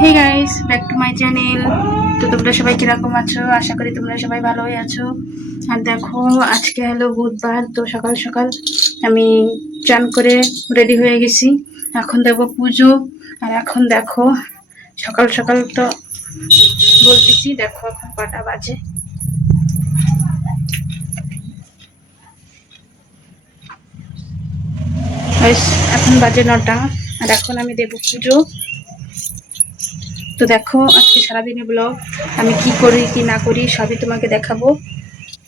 Hey guys, back to my channel. তো তোমরা সবাই কিরকম আছো? আশা করি তোমরা সবাই ভালোই আছো। আর দেখো, আজকে হলো বুধবার। তো সকাল সকাল আমি চান করে রেডি হয়ে গেছি। এখন দেবো পুজো। আর এখন দেখো, সকাল সকাল তো বলতেছি, দেখো এখন কটা বাজে। এখন বাজে 9টা। আর এখন আমি দেবো পুজো। তো দেখো, আজকে সারাদিনে ব্লগ আমি কি করি কি না করি সবই তোমাকে দেখাবো।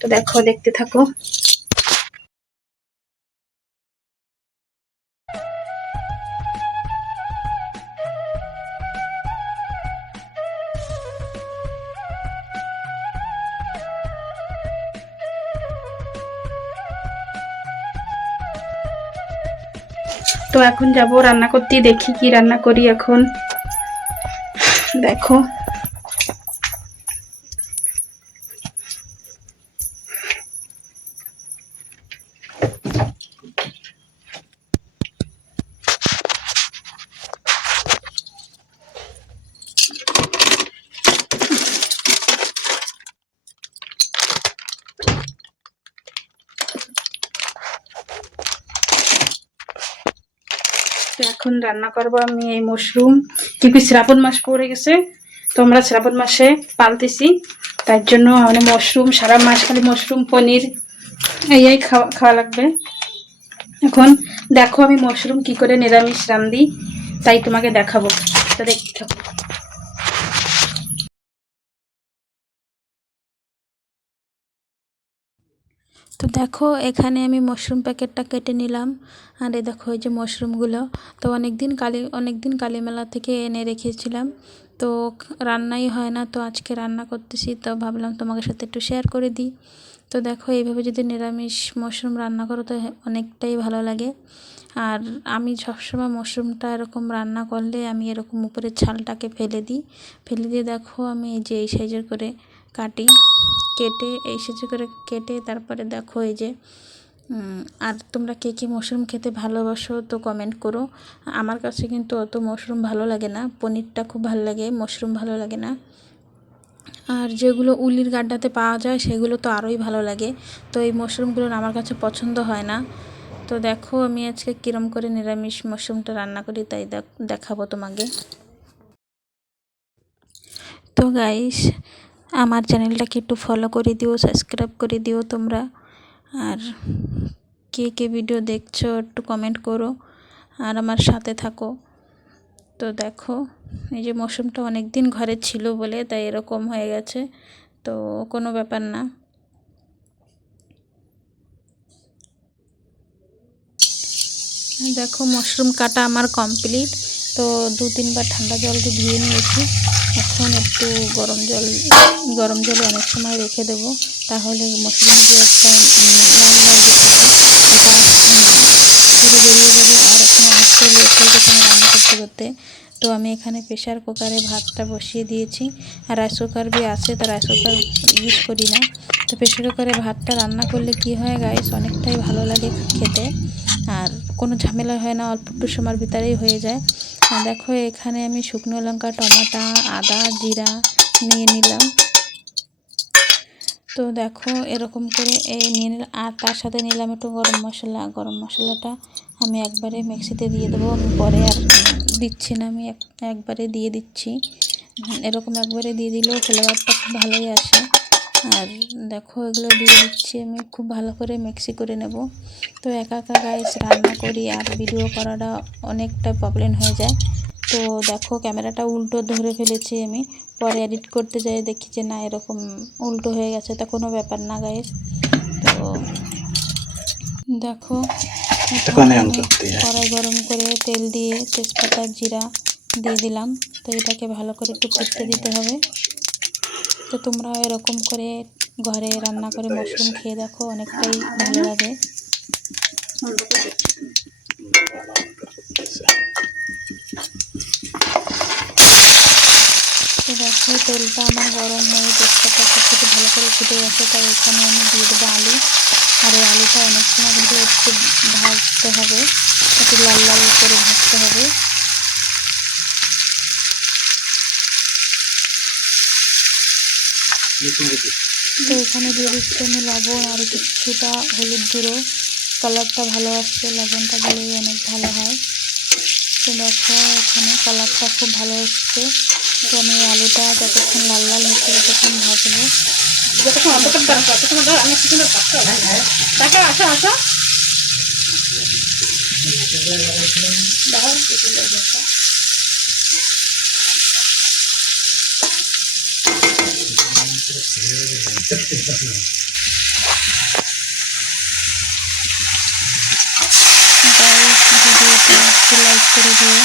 তো দেখো, দেখতে থাকো। তো এখন যাব রান্না করতে, দেখি কি রান্না করি এখন। দেখো, এখন রান্না করবো আমি এই মাশরুম। কিন্তু শ্রাবণ মাস পড়ে গেছে, তো আমরা শ্রাবণ মাসে পালতেছি, তার জন্য মানে মাশরুম সারা মাস খালি মাশরুম পনির এই খাওয়া লাগবে। এখন দেখো আমি মাশরুম কি করে নিরামিষ রান্ধি, তাই তোমাকে দেখাবো। তো দেখতে থাকো। তো দেখো, এখানে আমি মাশরুম প্যাকেটটা কেটে নিলাম। আর এই দেখো, এই যে মাশরুমগুলো তো অনেক দিন কালীমেলা থেকে এনে রেখেছিলাম। তো রান্নাই হয় না, তো আজকে রান্না করতেছি, তো ভাবলাম তোমাদের সাথে একটু শেয়ার করে দিই। তো দেখো, এইভাবে যদি নিরামিষ মাশরুম রান্না করো তো অনেকটাই ভালো লাগে। আর আমি সবসময় মাশরুমটা এরকম রান্না করলে আমি এরকম উপরের ছালটাকে ফেলে দিয়ে দেখো আমি এই যে এই সাইজের করে কাটি, কেটে এই সাইজের করে কেটে তারপরে দেখো এই যে আর তোমরা কে কে মাশরুম খেতে ভালোবাসো তো কমেন্ট করো। আমার কাছে কিন্তু অত মাশরুম ভালো লাগে না, পনিরটা খুব ভালো লাগে, মাশরুম ভালো লাগে না। আর যেগুলো উলির গাড্ডাতে পাওয়া যায় সেগুলো তো আরোই ভালো লাগে। তো এই মাশরুমগুলো আমার কাছে পছন্দ হয় না। তো দেখো আমি আজকে কিরম করে নিরামিষ মাশরুমটা রান্না করি তাই দেখাবো তোমাকে। তো গাইস, আমার চ্যানেলটাকে একটু ফলো করে দিও, সাবস্ক্রাইব করে দিও তোমরা। আর কে কে ভিডিও দেখছো একটু কমেন্ট করো আর আমার সাথে থাকো। তো দেখো, এই যে মাশরুমটা অনেক দিন ঘরে ছিল বলে তাই এরকম হয়ে গেছে, তো কোনো ব্যাপার না। দেখো, মাশরুম কাটা আমার কমপ্লিট। তো 2-3 বার ঠান্ডা জল দিয়ে ধুয়ে নিয়েছি। এখন একটু গরম জলে অনেক সময় রেখে দেবো, তাহলে মাশরুমের যে একটা লাল লাল যে থাকে এটা পুরো বেরিয়ে যাবে। আর এখন অনেকটাই লেট হয়ে গেছে আমি রান্না করতে করতে। তো আমি এখানে প্রেশার কুকারে ভাতটা বসিয়ে দিয়েছি। আর রাইস কুকার भी আছে, তো রাইস কুকার ইউজ করি না। তো প্রেশার কুকারে ভাতটা রান্না করলে কি হয় গাইস, অনেকটাই ভালো লাগে খেতে। আর কোনো ঝামেলা হয় না, অল্প একটু সময়ের ভিতরেই হয়ে যায়। দেখো, এখানে আমি শুকনো লঙ্কা, টমেটো, আদা, জিরা নিয়ে নিলাম। তো দেখো এরকম করে নিয়ে নিলাম। আর তার সাথে নিলাম একটু গরম মশলাটা আমি একবারে মিক্সিতে দিয়ে দেবো, আমি পরে আর দিচ্ছি না, আমি একবারে দিয়ে দিচ্ছি। এরকম একবারে দিয়ে দিলেও ফ্লেভারটা খুব ভালোই আসে। আর দেখো, এগুলো দিয়ে দিচ্ছি, আমি খুব ভালো করে মিক্সি করে নেব। তো একা একা গাইস রান্না করি আর ভিডিও করাটা অনেকটা প্রবলেম হয়ে যায়। তো দেখো, ক্যামেরাটা উল্টো ধরে ফেলেছি আমি, পরে এডিট করতে যাই দেখি যে না এরকম উল্টো হয়ে গেছে, তা কোনো ব্যাপার না গাইস। তো দেখো, এখানে আমি কড়াই গরম করে তেল দিয়ে তেজপাতা জিরা দিয়ে দিলাম। তো এটাকে ভালো করে একটু ফুটতে দিতে হবে। তো তোমরা এরকম করে ঘরে রান্না করে মাশরুম খেয়ে দেখো, অনেকটাই ভালো লাগে। তো দেখো, তেলটা আমার গরম হয়ে তেজপাতা সবকিছু ভালো করে ফুটে গেছে, তাই এখানে আমি দিয়ে দেবো আলু। আর এই আলুটা অনেক সময় কিন্তু একটু ভাজতে হবে, একটু লাল লাল করে ভাজতে হবে। তো এখানে দিয়ে দিচ্ছি আমি লবণ আর কিছুটা হলুদ গুঁড়ো, কালারটা ভালো আসছে, লবণটা দিলেই অনেক ভালো হয়। তো দেখো এখানে কালারটা খুব ভালো এসছে। তো আমি আলুটা যতক্ষণ লাল লাল হচ্ছে ততক্ষণ ভাজবো। ভিডিওটা একটু লাইক করে দিও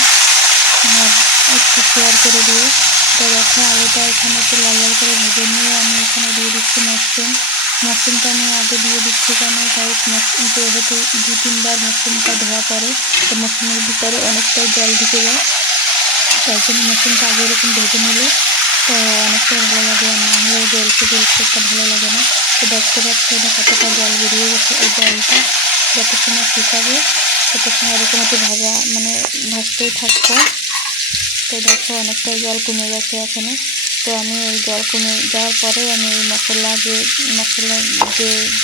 আর একটু শেয়ার করে দিও। তো দেখো আলুটা এখানে একটু লাল লাল করে ভেজে নিয়ে আমি এখানে দিয়ে দিচ্ছি মাশরুমটা আমি আগে দিয়ে দিচ্ছি, কেন গাইস যেহেতু 2-3 বার মাশরুমটা ধোয়া পড়ে তো মাশরুমের ভিতরে অনেকটাই জল ঢুকে যায়, তাই জন্য মাশরুমটা আগে এরকম ভেজে নিলে তো অনেকটাই ভালো লাগে, আর না হলেও জলসে একটা ভালো লাগে না। তো দেখতে পাচ্ছি না কতটা জল বেরিয়ে গেছে। এই জলটা যত সময় শুকাবে তত সময় এরকম একটু ভাজতেই থাকবো। তো দেখো অনেকটাই জল কমে গেছে এখানে। তো আমি এই জল কমে যাওয়ার পরে আমি এই মশলা যে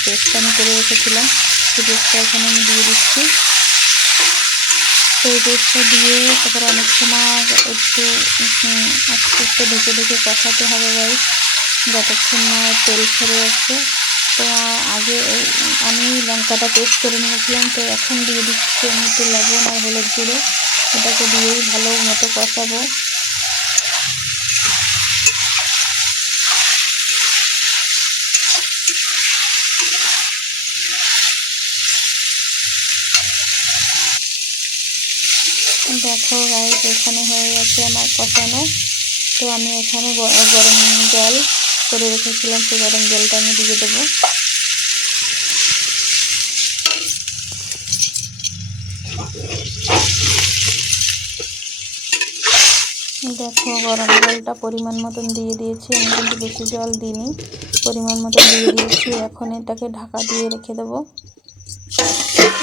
পেস্টটা আমি করে রেখেছিলাম সেই পেস্টটা এখানে আমি দিয়ে দিচ্ছি। তো এই পেস্টটা দিয়ে তারপর অনেক সময় একটু আস্তে আস্তে ঢেকে কষাতে হবে গাইস, যতক্ষণ না তেল ছেড়ে যাচ্ছে। তো আগে আমি লঙ্কাটা পেস্ট করে নিয়েছিলাম, তো এখন দিয়ে দিচ্ছি আমি একটু লবণ আর হলুদ গুঁড়ো, এটাকে দিয়েই ভালো মতো কষাবো। দেখো গাইস এখানে হয়ে গেছে আমার কষানো। তো আমি এখানে গরম জল করে রেখেছিলাম, সেই গরম জলটা আমি দিয়ে দেবো। দেখো গরম জলটা পরিমাণ মতন দিয়ে দিয়েছি, আমি কিন্তু বেশি জল দিইনি, পরিমাণ মতন দিয়ে দিয়েছি। এখন এটাকে ঢাকা দিয়ে রেখে দেবো,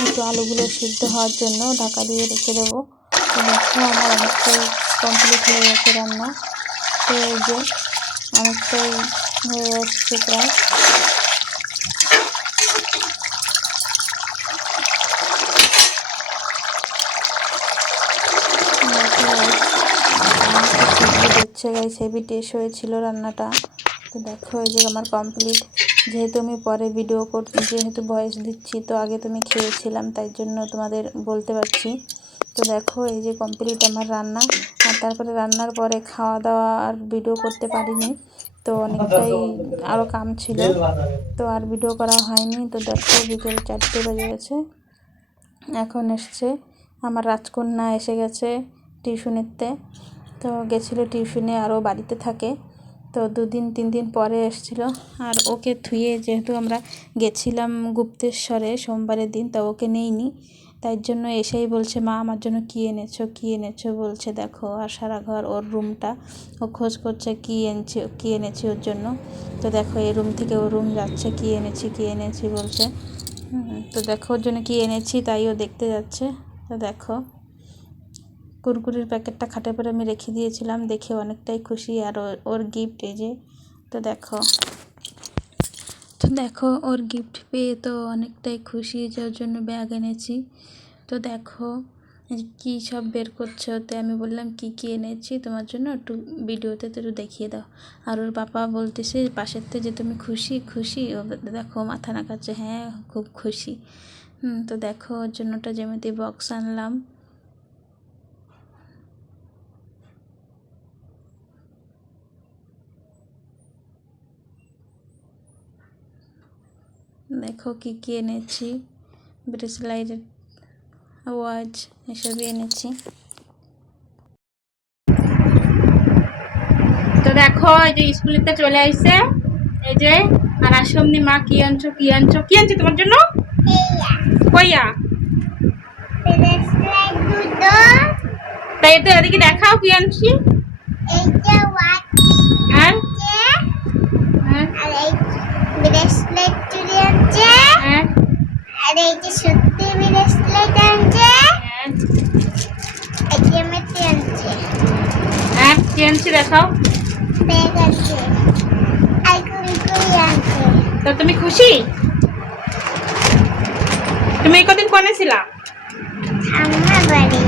একটু আলুগুলো সিদ্ধ হওয়ার জন্য ঢাকা দিয়ে রেখে দেবো। তো দেখো আমার অনেকটাই কমপ্লিট হয়ে গেছে রান্না। তো এই যে অনেকটাই হয়ে আসছে প্রায়। দেখছে গাইস হেভি টেস্ট হয়েছিল রান্নাটা। তো দেখো এই যে আমার কমপ্লিট। যেহেতু আমি পরে যেহেতু ভয়েস দিচ্ছি, তো আগে তো আমি খেয়েছিলাম তাই জন্য তোমাদের বলতে পারছি। তো দেখো এই যে কমপ্লিট আমার রান্না। আর তারপরে রান্নার পরে খাওয়া দাওয়া আর ভিডিও করতে পারিনি, তো অনেকটাই আরও কাম ছিল, তো আর ভিডিও করা হয়নি। তো দেখো বিকেল 4টে বেজে গেছে, এখন এসছে আমার রাজকন্যা, এসে গেছে টিউশনিতে। তো গেছিলো টিউশনে, আরও বাড়িতে থাকে, তো 2-3 দিন পরে এসেছিলো। আর ওকে থুয়ে যেহেতু আমরা গেছিলাম গুপ্তেশ্বরে সোমবারের দিন, তো ওকে নেইনি, তাই জন্য এসেই বলছে মা আমার জন্য কী এনেছো বলছে। দেখো আর সারা ঘর ওর রুমটা ও খোঁজ করছে কী এনেছি ওর জন্য। তো দেখো এই রুম থেকে ও রুম যাচ্ছে কী এনেছি বলছে। তো দেখো ওর জন্য কী এনেছি তাই ও দেখতে যাচ্ছে। তো দেখো কুরকুরির প্যাকেটটা খাটের পরে আমি রেখে দিয়েছিলাম, দেখে অনেকটাই খুশি। আর ওর গিফট এই যে, তো দেখো ওর গিফট পেয়ে তো অনেকটাই খুশি, যার জন্য ব্যাগ এনেছি। তো দেখো কী সব বের করছো, তো আমি বললাম কি এনেছি তোমার জন্য একটু ভিডিওতে তো একটু দেখিয়ে দাও। আর ওর বাবা বলতেছে পাশের থেকে যে তুমি খুশি ও দেখো মাথা নাকাচ্ছে, হ্যাঁ খুব খুশি। তো দেখো ওর জন্যটা যেমনি বক্স আনলাম। দেখো কি এনেছি, ব্রেসলাইটের ওয়াচ এসবই এনেছি। তো দেখো এই যে স্কুলেতে চলে আসছে এই যে, আর আসমনি মা কি আনছো তোমার জন্য, কইয়া তাই তো এদিকে দেখাও কি আনছি। আর ব্রেসলেট চুরি আনছে, আর এই যে সত্যি ব্রেসলেট আনছে, এই যে মেটি আনছে। কি আনছে দেখাও, ব্যাগ আনছে, আইফোন তো তুমি খুশি? তুমি এই কদিন কোনে ছিলা? আমার বাড়ি।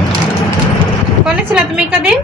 কোনে ছিলা তুমি এই কদিন?